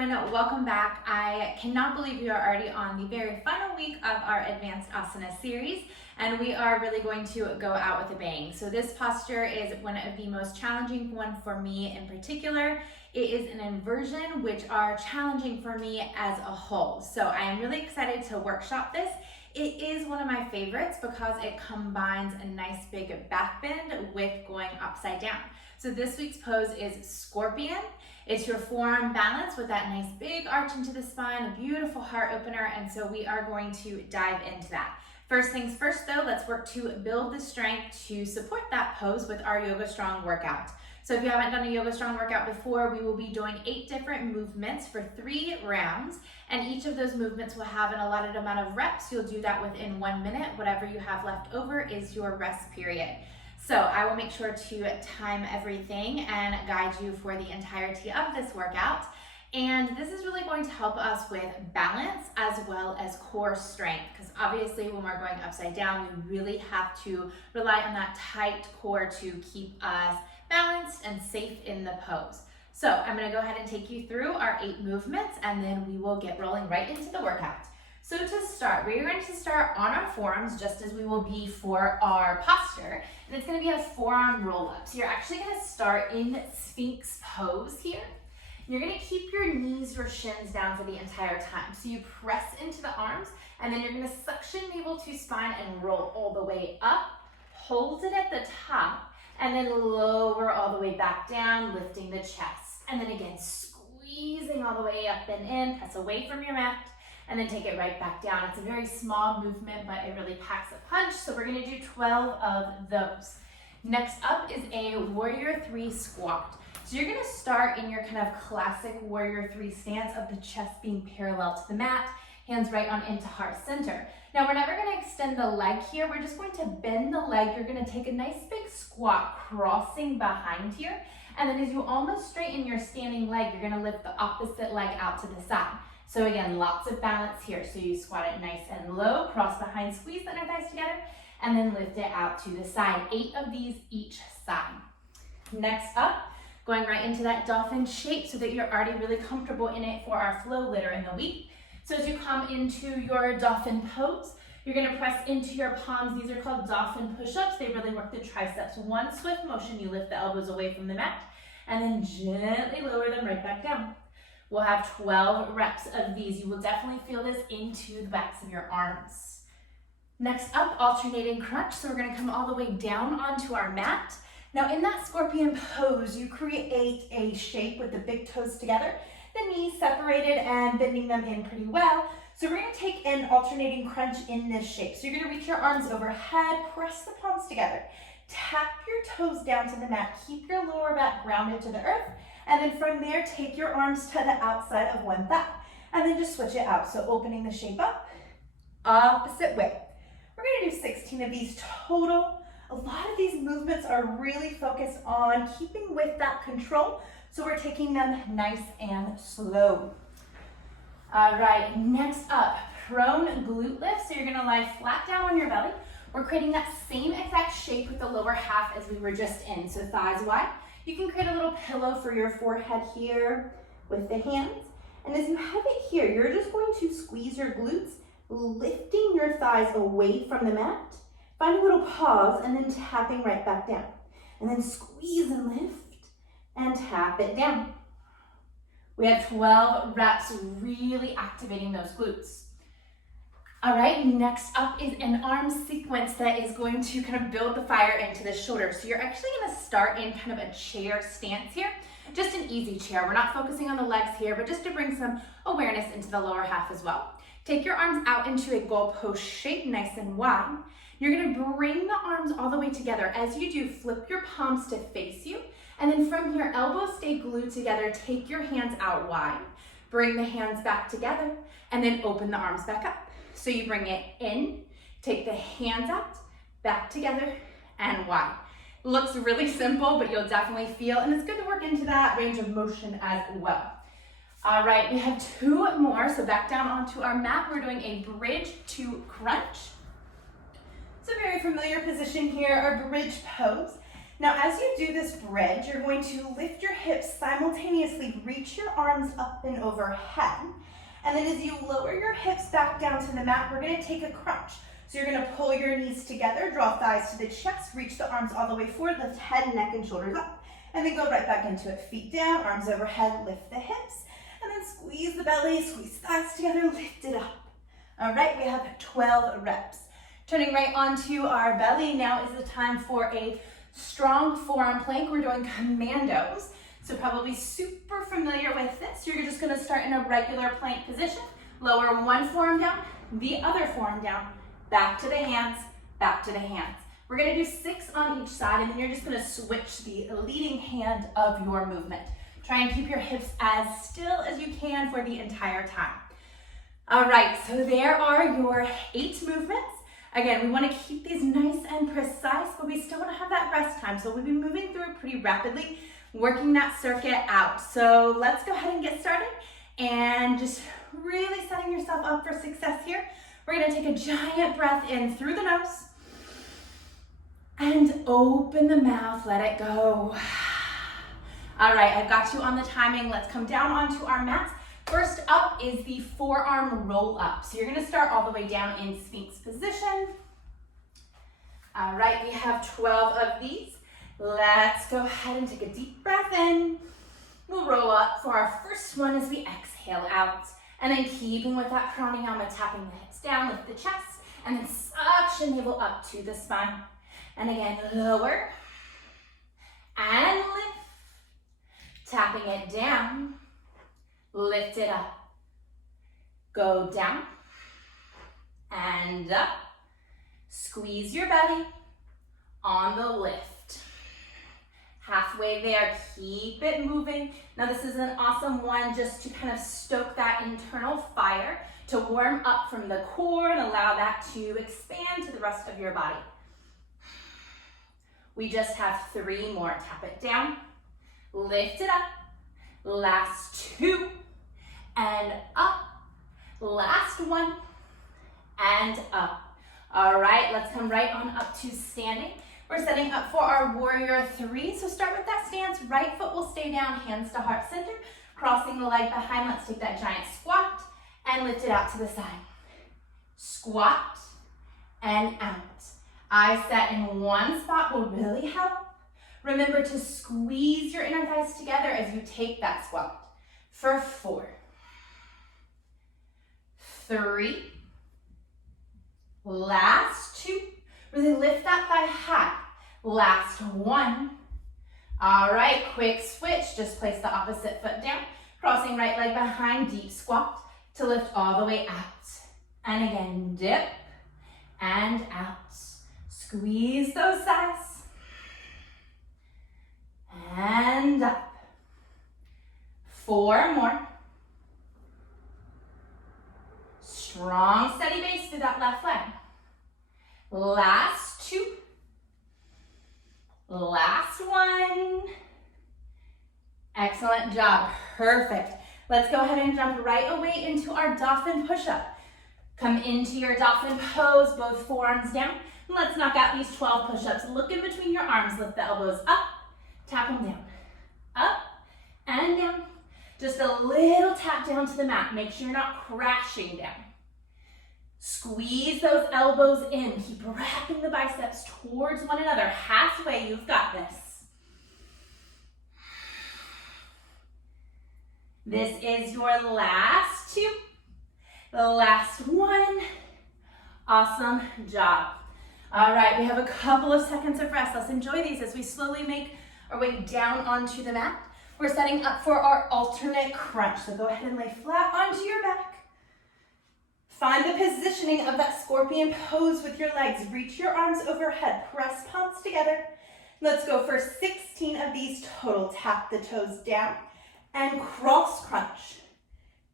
everyone, welcome back. I cannot believe we are already on the very final week of our Advanced Asana Series, and we are really going to go out with a bang. So this posture is one of the most challenging one for me in particular. It is an inversion which are challenging for me as a whole. So I am really excited to workshop this. It is one of my favorites because it combines a nice big back bend with going upside down. So this week's pose is Scorpion. It's your forearm balance with that nice big arch into the spine, a beautiful heart opener, and so we are going to dive into that. First things first though, let's work to build the strength to support that pose with our Yoga Strong workout. So if you haven't done a Yoga Strong workout before, we will be doing 8 different movements for 3 rounds, and each of those movements will have an allotted amount of reps. You'll do that within 1 minute. Whatever you have left over is your rest period. So I will make sure to time everything and guide you for the entirety of this workout. And this is really going to help us with balance as well as core strength, because obviously when we're going upside down, we really have to rely on that tight core to keep us balanced and safe in the pose. So I'm going to go ahead and take you through our 8 movements, and then we will get rolling right into the workout. So to start, we're going to start on our forearms just as we will be for our posture. And it's going to be a forearm roll up. So you're actually going to start in Sphinx pose here. You're going to keep your knees, your shins down for the entire time. So you press into the arms, and then you're going to suction navel to spine and roll all the way up. Hold it at the top, and then lower all the way back down, lifting the chest. And then again, squeezing all the way up and in, press away from your mat, and then take it right back down. It's a very small movement, but it really packs a punch. So we're gonna do 12 of those. Next up is a Warrior 3 squat. So you're gonna start in your kind of classic Warrior 3 stance of the chest being parallel to the mat, hands right on into heart center. Now we're never gonna extend the leg here. We're just going to bend the leg. You're gonna take a nice big squat, crossing behind here. And then as you almost straighten your standing leg, you're gonna lift the opposite leg out to the side. So again, lots of balance here. So you squat it nice and low, cross behind, squeeze the inner thighs together, and then lift it out to the side. 8 of these each side. Next up, going right into that dolphin shape so that you're already really comfortable in it for our flow later in the week. So as you come into your dolphin pose, you're gonna press into your palms. These are called dolphin push-ups. They really work the triceps. One swift motion, you lift the elbows away from the mat, and then gently lower them right back down. We'll have 12 reps of these. You will definitely feel this into the backs of your arms. Next up, alternating crunch. So we're gonna come all the way down onto our mat. Now in that scorpion pose, you create a shape with the big toes together, the knees separated and bending them in pretty well. So we're gonna take an alternating crunch in this shape. So you're gonna reach your arms overhead, press the palms together, tap your toes down to the mat, keep your lower back grounded to the earth, and then from there, take your arms to the outside of one thigh, and then just switch it out. So opening the shape up, opposite way. We're gonna do 16 of these total. A lot of these movements are really focused on keeping with that control, so we're taking them nice and slow. All right, next up, prone glute lift. So you're gonna lie flat down on your belly. We're creating that same exact shape with the lower half as we were just in, so thighs wide. You can create a little pillow for your forehead here with the hands. And as you have it here, you're just going to squeeze your glutes, lifting your thighs away from the mat. Find a little pause and then tapping right back down. And then squeeze and lift and tap it down. We have 12 reps really activating those glutes. All right, next up is an arm sequence that is going to kind of build the fire into the shoulders. So you're actually gonna start in kind of a chair stance here, just an easy chair. We're not focusing on the legs here, but just to bring some awareness into the lower half as well. Take your arms out into a goalpost shape, nice and wide. You're gonna bring the arms all the way together. As you do, flip your palms to face you, and then from here, elbows stay glued together. Take your hands out wide, bring the hands back together, and then open the arms back up. So you bring it in, take the hands out, back together, and wide. Looks really simple, but you'll definitely feel, and it's good to work into that range of motion as well. All right, we have 2 more. So back down onto our mat, we're doing a bridge to crunch. It's a very familiar position here, our bridge pose. Now, as you do this bridge, you're going to lift your hips simultaneously, reach your arms up and overhead. And then as you lower your hips back down to the mat, we're gonna take a crunch. So you're gonna pull your knees together, draw thighs to the chest, reach the arms all the way forward, lift head, neck, and shoulders up. And then go right back into it. Feet down, arms overhead, lift the hips. And then squeeze the belly, squeeze thighs together, lift it up. All right, we have 12 reps. Turning right onto our belly, now is the time for a strong forearm plank. We're doing commandos. So probably super familiar with this. You're just gonna start in a regular plank position. Lower one forearm down, the other forearm down, back to the hands, back to the hands. We're gonna do 6 on each side, and then you're just gonna switch the leading hand of your movement. Try and keep your hips as still as you can for the entire time. All right, so there are your 8 movements. Again, we wanna keep these nice and precise, but we still wanna have that rest time. So we'll be moving through it pretty rapidly, working that circuit out. So let's go ahead and get started and just really setting yourself up for success here. We're gonna take a giant breath in through the nose and open the mouth, let it go. All right, I've got you on the timing. Let's come down onto our mats. First up is the forearm roll up. So you're gonna start all the way down in Sphinx position. All right, we have 12 of these. Let's go ahead and take a deep breath in. We'll roll up for our first one as we exhale out. And then keeping with that pranayama, tapping the hips down, lift the chest, and then suction navel up to the spine. And again, lower and lift. Tapping it down, lift it up. Go down and up. Squeeze your belly on the lift. Halfway there, keep it moving. Now this is an awesome one just to kind of stoke that internal fire, to warm up from the core and allow that to expand to the rest of your body. We just have 3 more. Tap it down, lift it up. Last 2 and up. Last 1 and up. All right, let's come right on up to standing. We're setting up for our warrior 3. So start with that stance. Right foot will stay down, hands to heart center. Crossing the leg behind. Let's take that giant squat and lift it out to the side. Squat and out. Eyes set in one spot will really help. Remember to squeeze your inner thighs together as you take that squat. For 4, 3, last 2. Really lift that thigh high. Last 1. All right, quick switch. Just place the opposite foot down. Crossing right leg behind, deep squat to lift all the way out. And again, dip and out. Squeeze those thighs. And up. 4 more. Strong, steady base through that left leg. Last 2. Last 1. Excellent job. Perfect. Let's go ahead and jump right away into our dolphin push-up. Come into your dolphin pose, both forearms down. Let's knock out these 12 push-ups. Look in between your arms. Lift the elbows up. Tap them down. Up and down. Just a little tap down to the mat. Make sure you're not crashing down. Squeeze those elbows in. Keep wrapping the biceps towards one another. Halfway, you've got this. This is your last 2. The last 1. Awesome job. All right, we have a couple of seconds of rest. Let's enjoy these as we slowly make our way down onto the mat. We're setting up for our alternate crunch. So go ahead and lay flat onto your back. Find the positioning of that scorpion pose with your legs. Reach your arms overhead. Press palms together. Let's go for 16 of these total. Tap the toes down and cross crunch.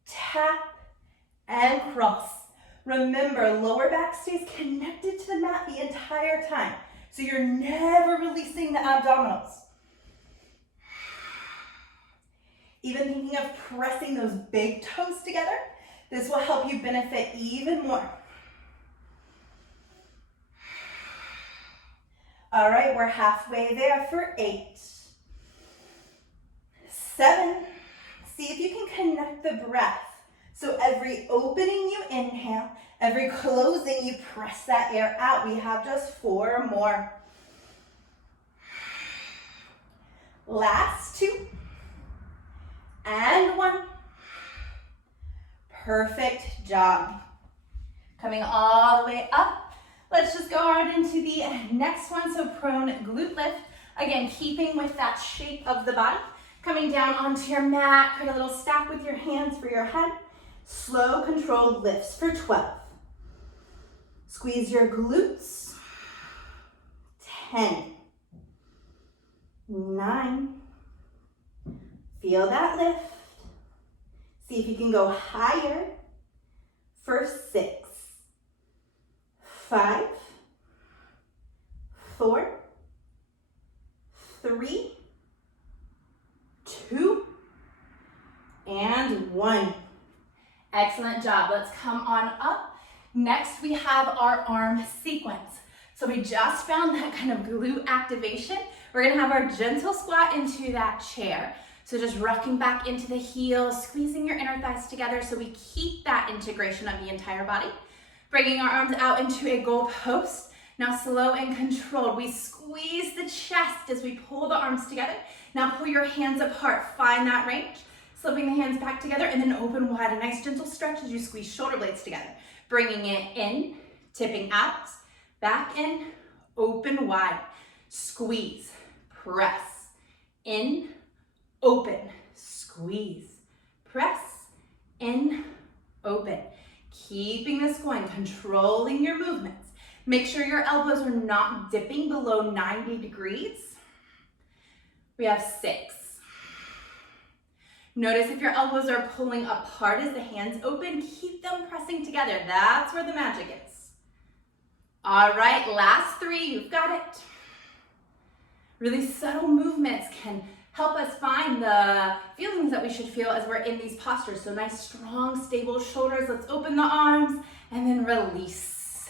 Tap and cross. Remember, lower back stays connected to the mat the entire time. So you're never releasing the abdominals. Even thinking of pressing those big toes together, this will help you benefit even more. All right, we're halfway there for 8, 7. See if you can connect the breath. So every opening you inhale, every closing you press that air out. We have just 4 more. Last 2. And 1. Perfect job. Coming all the way up. Let's just go out into the next one. So prone glute lift. Again, keeping with that shape of the body. Coming down onto your mat. Create a little stack with your hands for your head. Slow, controlled lifts for 12. Squeeze your glutes. 10. 9. Feel that lift. See if you can go higher for 6. 5. 4. 3. 2. And 1. Excellent job. Let's come on up. Next, we have our arm sequence. So we just found that kind of glute activation. We're gonna have our gentle squat into that chair. So just rocking back into the heels, squeezing your inner thighs together so we keep that integration of the entire body. Bringing our arms out into a goal post. Now slow and controlled. We squeeze the chest as we pull the arms together. Now pull your hands apart, find that range. Slipping the hands back together and then open wide. A nice gentle stretch as you squeeze shoulder blades together. Bringing it in, tipping out, back in, open wide. Squeeze, press, in, open, squeeze, press, in, open. Keeping this going, controlling your movements. Make sure your elbows are not dipping below 90 degrees. We have 6. Notice if your elbows are pulling apart as the hands open, keep them pressing together. That's where the magic is. All right, last 3, you've got it. Really subtle movements can help us find the feelings that we should feel as we're in these postures. So nice, strong, stable shoulders. Let's open the arms and then release.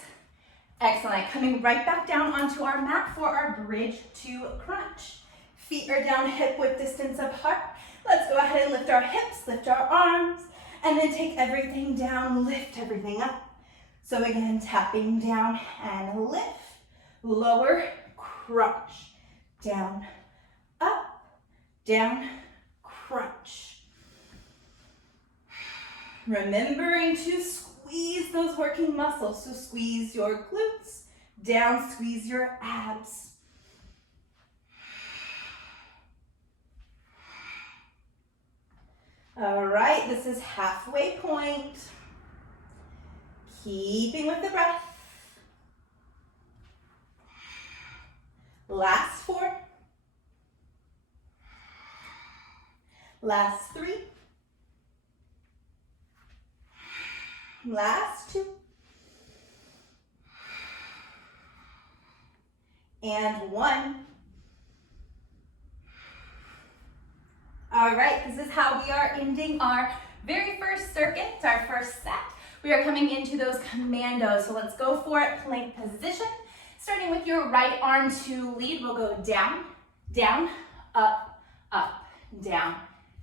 Excellent. Coming right back down onto our mat for our bridge to crunch. Feet are down hip width distance apart. Let's go ahead and lift our hips, lift our arms, and then take everything down, lift everything up. So again, tapping down and lift, lower, crunch, down, up, down, crunch. Remembering to squeeze those working muscles. So squeeze your glutes, down, squeeze your abs. All right, this is halfway point. Keeping with the breath. Last 4. Last 3. Last 2. And 1. All right, this is how we are ending our very first circuit, it's our first set. We are coming into those commandos, so let's go for it, plank position. Starting with your right arm to lead, we'll go down, down, up, up, down,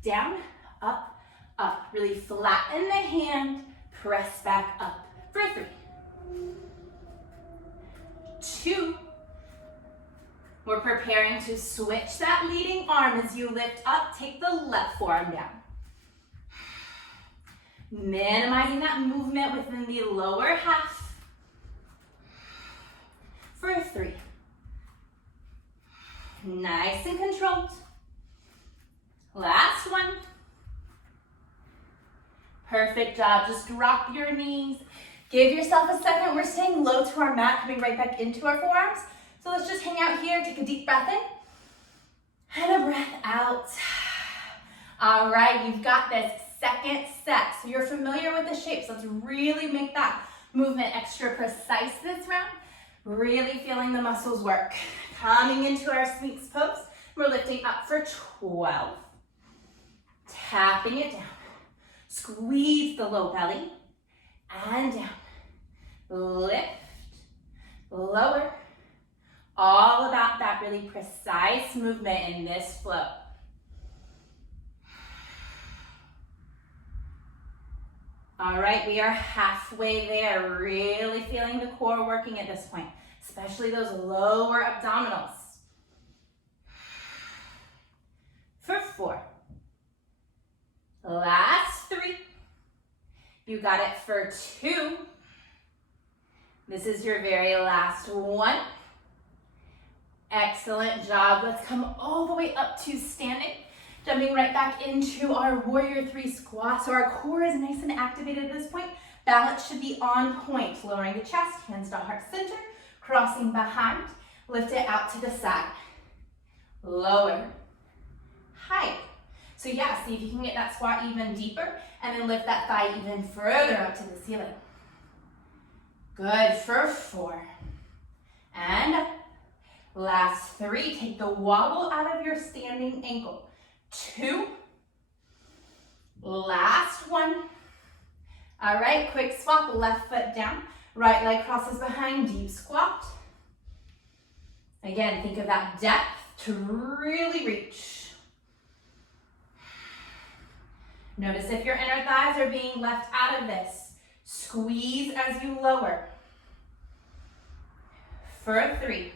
down, up, up. Really flatten the hand, press back up for 3, 2, we're preparing to switch that leading arm as you lift up, take the left forearm down. Minimizing that movement within the lower half for 3. Nice and controlled. Last 1. Perfect job. Just drop your knees. Give yourself a second. We're staying low to our mat, coming right back into our forearms. So let's just hang out here, take a deep breath in, and a breath out. All right, you've got this second set. So you're familiar with the shapes. Let's really make that movement extra precise this round. Really feeling the muscles work. Coming into our Sphinx pose. We're lifting up for 12. Tapping it down. Squeeze the low belly, and down. Lift, lower, All about that really precise movement in this flow. All right, we are halfway there, really feeling the core working at this point, especially those lower abdominals. For 4. Last 3. You got it for 2. This is your very last 1. Excellent job. Let's come all the way up to standing. Jumping right back into our warrior 3 squat. So our core is nice and activated at this point. Balance should be on point. Lowering the chest, hands to heart center, crossing behind. Lift it out to the side. Lower. High. So yeah, see if you can get that squat even deeper and then lift that thigh even further up to the ceiling. Good for 4. And last 3, take the wobble out of your standing ankle. 2. Last 1. All right, quick swap, left foot down, right leg crosses behind, deep squat. Again, think of that depth to really reach. Notice if your inner thighs are being left out of this. Squeeze as you lower. For 3.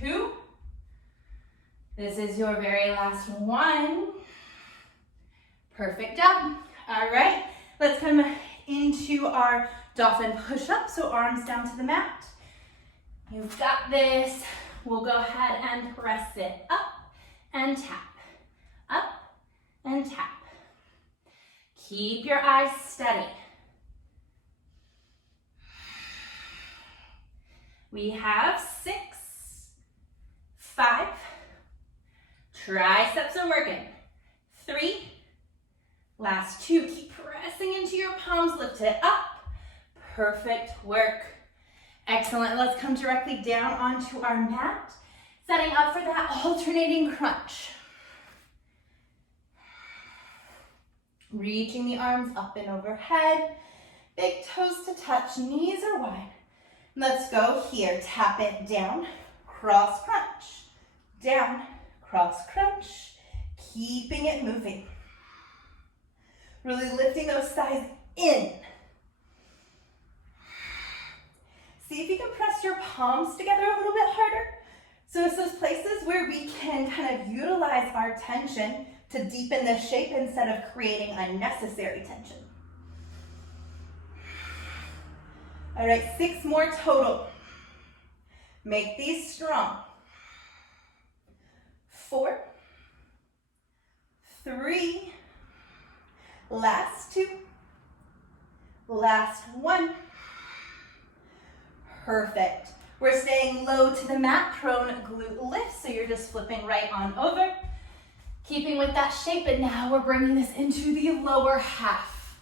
2. This is your very last 1. Perfect job. All right, let's come into our dolphin push-up. So arms down to the mat. You've got this. We'll go ahead and press it up and tap. Up and tap. Keep your eyes steady. We have 6, 5, triceps are working, 3, last 2, keep pressing into your palms, lift it up, perfect work. Excellent, let's come directly down onto our mat, setting up for that alternating crunch. Reaching the arms up and overhead, big toes to touch, knees are wide. Let's go here, tap it down, cross crunch, down, cross crunch, keeping it moving. Really lifting those thighs in. See if you can press your palms together a little bit harder. So it's those places where we can kind of utilize our tension to deepen the shape instead of creating unnecessary tension. All right, 6 more total. Make these strong. 4, 3, last 2, last 1. Perfect. We're staying low to the mat, prone glute lift, so you're just flipping right on over. Keeping with that shape, and now we're bringing this into the lower half.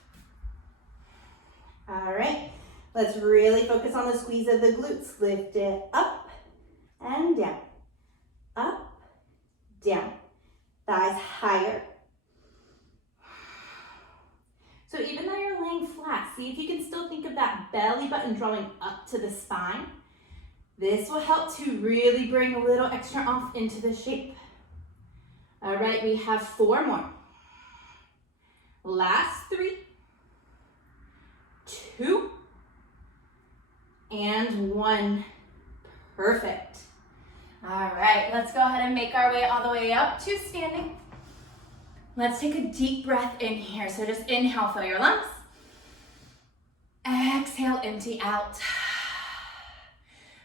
All right. Let's really focus on the squeeze of the glutes. Lift it up and down, up, down. Thighs higher. So even though you're laying flat, see if you can still think of that belly button drawing up to the spine. This will help to really bring a little extra oomph into the shape. All right, we have 4 more. Last 3, 2, and 1. Perfect. All right, let's go ahead and make our way all the way up to standing. Let's take a deep breath in here. So just inhale, fill your lungs. Exhale, empty out.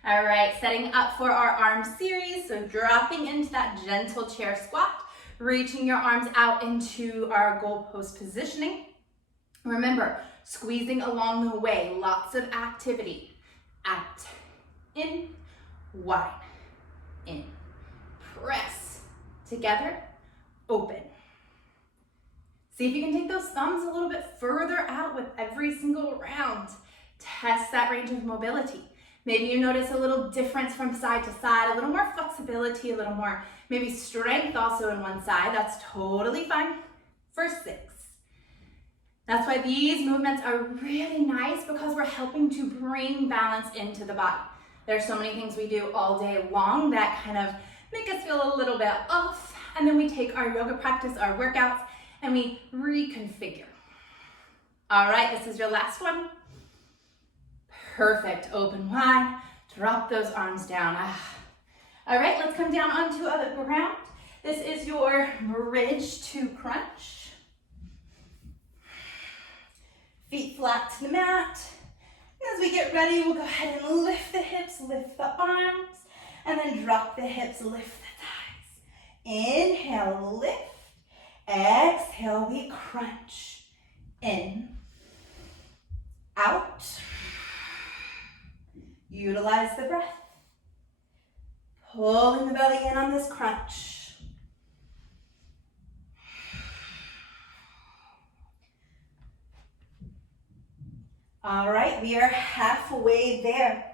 All right, setting up for our arm series. So dropping into that gentle chair squat, reaching your arms out into our goalpost positioning. Remember, squeezing along the way, lots of activity. Out, in, wide, in, press, together, open. See if you can take those thumbs a little bit further out with every single round. Test that range of mobility. Maybe you notice a little difference from side to side, a little more flexibility, a little more maybe strength also in one side. That's totally fine. For 6. That's why these movements are really nice, because we're helping to bring balance into the body. There's so many things we do all day long that kind of make us feel a little bit off, and then we take our yoga practice, our workouts, and we reconfigure. All right, this is your last one. Perfect, open wide, drop those arms down. All right, let's come down onto the ground. This is your bridge to crunch. Feet flat to the mat. As we get ready, we'll go ahead and lift the hips, lift the arms, and then drop the hips, lift the thighs. Inhale, lift. Exhale, we crunch. In, out. Utilize the breath. Pulling the belly in on this crunch. All right, we are halfway there.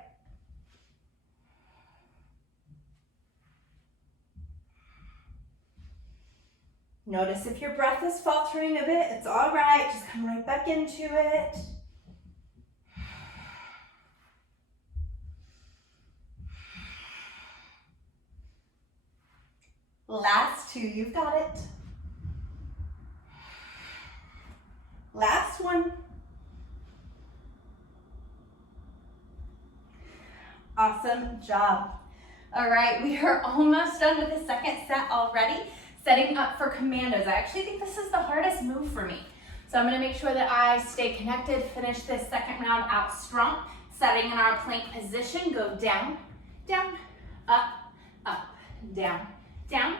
Notice if your breath is faltering a bit, it's all right. Just come right back into it. Last two, you've got it. Last one. Awesome job. All right, we are almost done with the second set already. Setting up for commandos. I actually think this is the hardest move for me. So I'm gonna make sure that I stay connected, finish this second round out strong. Setting in our plank position, go down, down, up, up, down, down,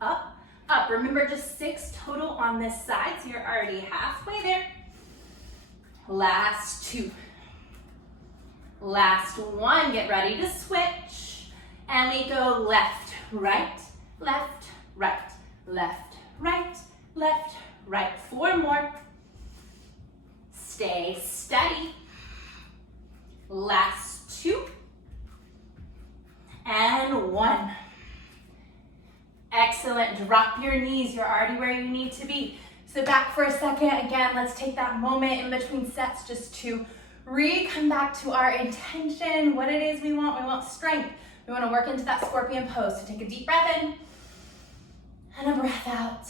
up, up. Remember, just 6 total on this side, so you're already halfway there. Last 2. Last 1, get ready to switch. And we go left, right, left, right, left, right, left, right. 4 more. Stay steady. Last 2. And 1. Excellent, drop your knees, you're already where you need to be. So back for a second, again, let's take that moment in between sets just to come back to our intention, what it is we want strength. We want to work into that scorpion pose. So take a deep breath in and a breath out.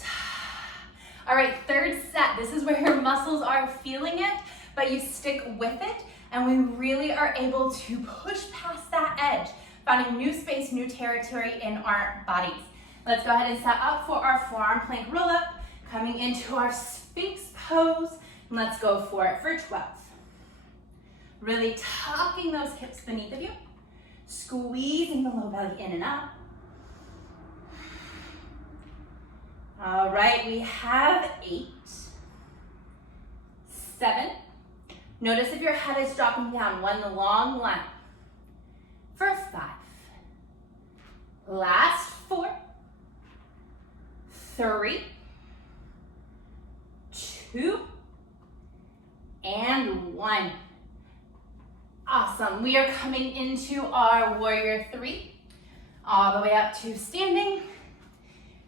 All right, third set. This is where your muscles are feeling it, but you stick with it, and we really are able to push past that edge, finding new space, new territory in our bodies. Let's go ahead and set up for our forearm plank roll up, coming into our Sphinx pose, and let's go for it for 12. Really tucking those hips beneath of you, squeezing the low belly in and up. All right, we have 8, 7. Notice if your head is dropping down, 1 long line. For 5. Last 4. 3. 2. And 1. Awesome. We are coming into our warrior 3, all the way up to standing.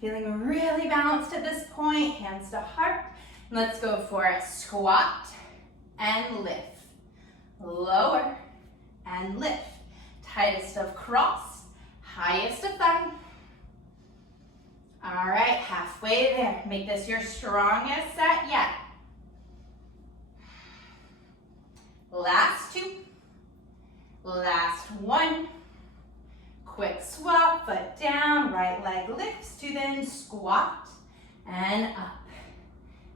Feeling really balanced at this point, hands to heart. Let's go for a squat and lift. Lower and lift. Tightest of cross, highest of thigh. All right, halfway there. Make this your strongest set yet. Last 2. Last 1. Quick swap, foot down, right leg lifts to then squat and up.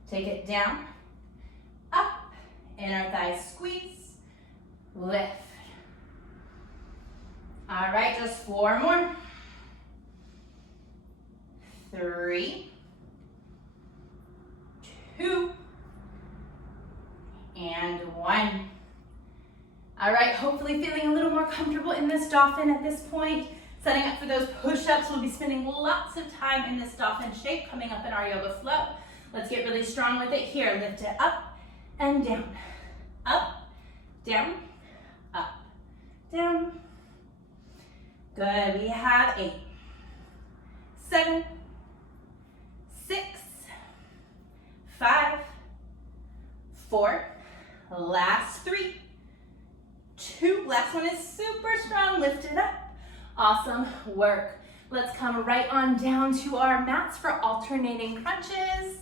Take it down, up, inner thigh squeeze, lift. All right, just 4 more. 3, 2, and 1. All right, hopefully feeling a little more comfortable in this dolphin at this point. Setting up for those push-ups. We'll be spending lots of time in this dolphin shape coming up in our yoga flow. Let's get really strong with it here. Lift it up and down. Up, down, up, down. Good, we have 8, 7, 6, 5, 4, last 3, 2. Last one is super strong. Lift it up. Awesome work. Let's come right on down to our mats for alternating crunches.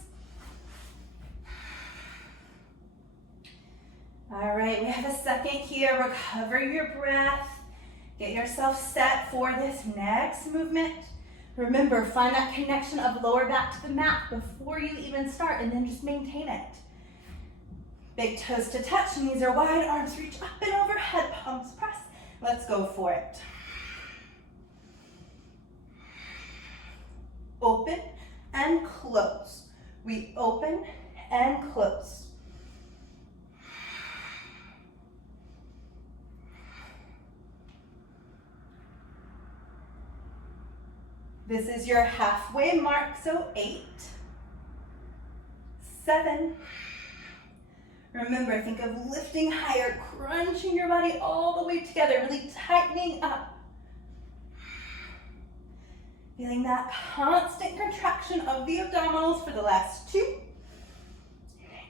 All right, we have a second here. Recover your breath. Get yourself set for this next movement. Remember, find that connection of lower back to the mat before you even start, and then just maintain it. Big toes to touch, knees are wide, arms reach up and overhead, palms press. Let's go for it. Open and close. We open and close. This is your halfway mark, so 8, 7. Remember, think of lifting higher, crunching your body all the way together, really tightening up. Feeling that constant contraction of the abdominals for the last 2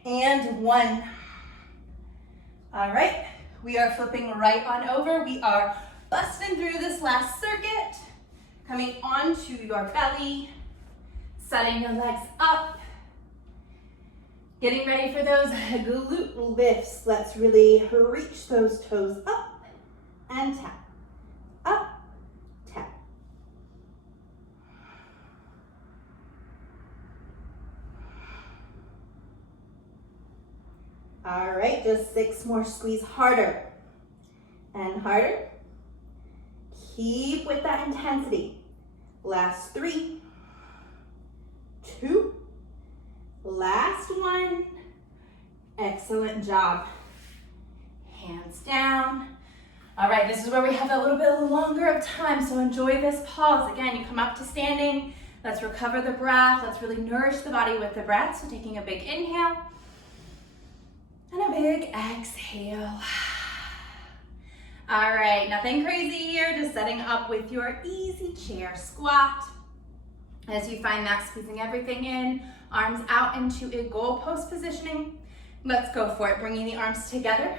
and 1. All right, we are flipping right on over. We are busting through this last circuit. Coming onto your belly, setting your legs up, getting ready for those glute lifts. Let's really reach those toes up and tap, up, tap. All right, just 6 more. Squeeze harder and harder. Keep with that intensity. Last 3, 2, last 1. Excellent job. Hands down. All right, this is where we have a little bit longer of time, so enjoy this pause. Again, you come up to standing. Let's recover the breath. Let's really nourish the body with the breath. So taking a big inhale and a big exhale. All right, nothing crazy here, just setting up with your easy chair squat. As you find that, squeezing everything in, arms out into a goalpost positioning. Let's go for it, bringing the arms together,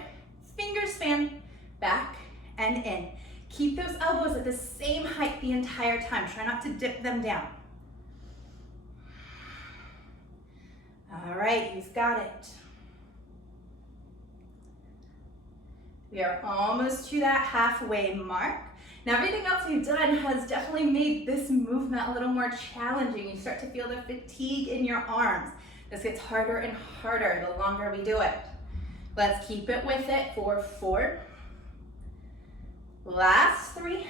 fingers fan, back and in. Keep those elbows at the same height the entire time. Try not to dip them down. All right, you've got it. We are almost to that halfway mark. Now everything else we've done has definitely made this movement a little more challenging. You start to feel the fatigue in your arms. This gets harder and harder the longer we do it. Let's keep it with it for 4. Last 3.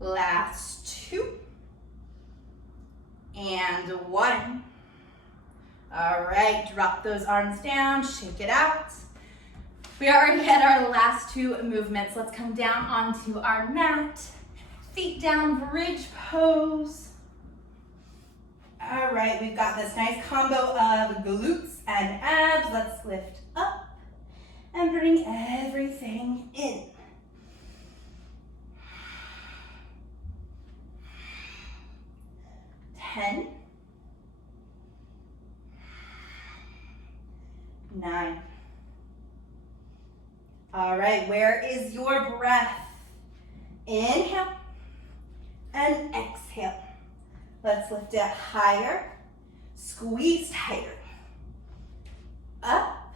Last 2. And 1. All right, drop those arms down, shake it out. We already had our last 2 movements. Let's come down onto our mat. Feet down, bridge pose. All right, we've got this nice combo of glutes and abs. Let's lift up and bring everything in. Ten, 9. All right, where is your breath? Inhale and exhale. Let's lift it higher, squeeze tighter. Up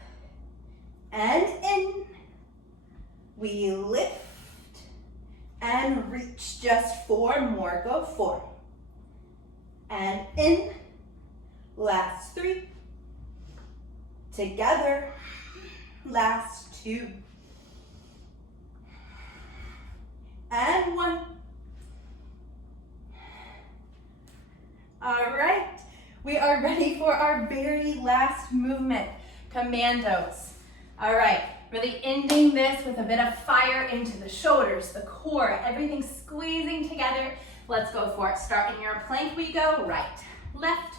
and in. We lift and reach. Just 4 more. Go 4. And in. Last 3. Together. Last 2. And 1. All right, we are ready for our very last movement, commandos. All right, really ending this with a bit of fire into the shoulders, the core, everything squeezing together. Let's go for it. Start in your plank, we go right, left,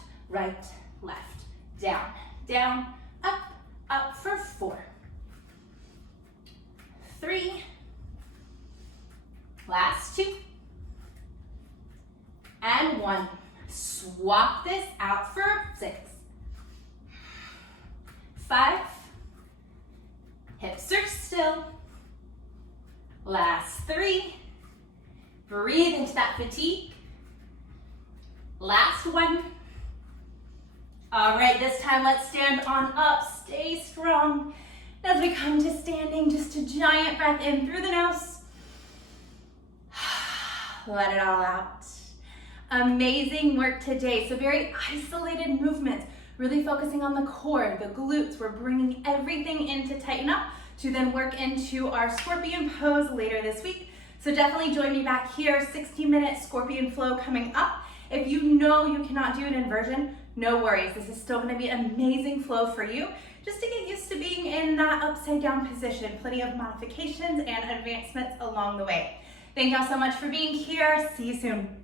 down, down, up for 4, 3, last 2, and 1. Swap this out for 6, 5, hips are still, Last 3. Breathe into that fatigue. Last 1. All right, this time let's stand on up. Stay strong. As we come to standing, just a giant breath in through the nose. Let it all out. Amazing work today. So very isolated movements, really focusing on the core, the glutes. We're bringing everything in to tighten up to then work into our scorpion pose later this week. So definitely join me back here, 60-minute scorpion flow coming up. If you know you cannot do an inversion, no worries. This is still gonna be amazing flow for you, just to get used to being in that upside down position. Plenty of modifications and advancements along the way. Thank y'all so much for being here. See you soon.